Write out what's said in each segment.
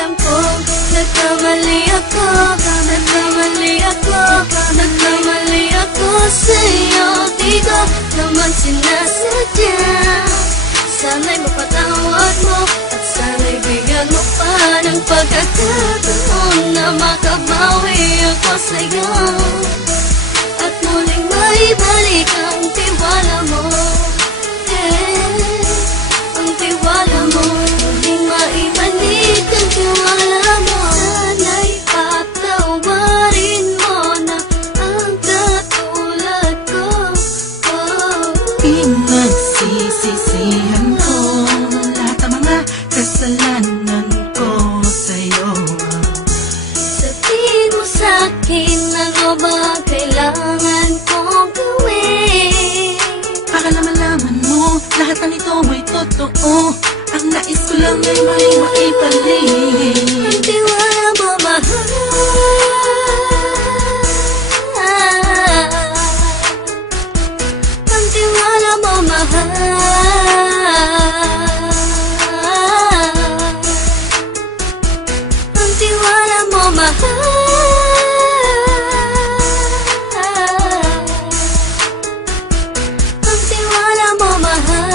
Alam ko, nagkamali ako, nagkamali ako, nagkamali ako sa'yo. Di ko naman sinasadya. Sana'y mapatawad mo at sana'y bigyan mo pa ng pagkakataon na makabawi ako sa'yo at muling maibalik ang tiwala mo. Ang tiwala mo, muling maibalik ang tiwala mo. Sana'y patawarin mo na ang katulad ko. Pinagsisisihan ko lahat ng mga kasalanan ko sa'yo. Sabihin mo sa'kin ano ba kailangan kong gawin Para malaman mo lahat ng ito ay totoo. Ang nais ko lang ay maibalik ang tiwala mo, mahal. Ang tiwala mo, mahal. Ang tiwala mo, mahal. Ang tiwala mo, mahal.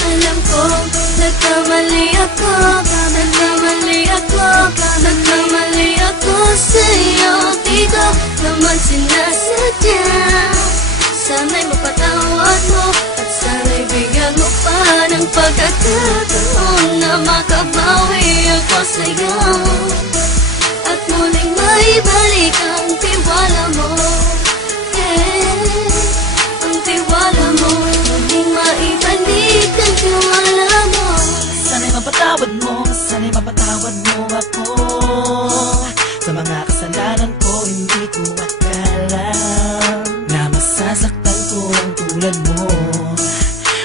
Alam ko, nagkamali ako, nagkamali ako, nagkamali ako sa'yo. Di ko naman sinasadya. Sana'y mapatawad mo at sana'y bigyan mo pa ng pagkakataon na makabawi ako sa'yo at muling maibalik ang tiwala mo. Ang tiwala mo, muling maibalik ang tiwala mo. Sana'y mapatawad mo, sana'y mapatawad mo ako sa mga kasalanan ko. Hindi ko akala na masasaktan ko ang tulad mo.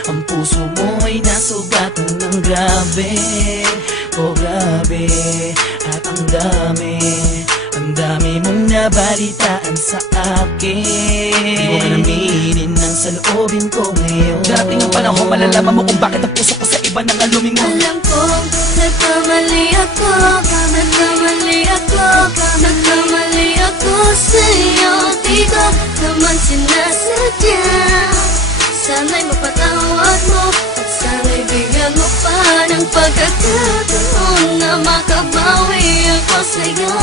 Ang puso mo ay nasugatan ng grabe, oh grabe. At ang dami mong nabalitaan sa akin. Di ko aminin ang saloobin ko ngayon. Darating ang panahon, malalaman mo kung bakit ang puso ko sa iba nang alumingon. Alam ko, nagkamali ako, nagkamali ako, nagkamali ako sa'yo. Di ko naman sinasadya. Sana'y mapatawad mo at sana'y bigyan mo pa ng pagkakataon na makabawi ako sa'yo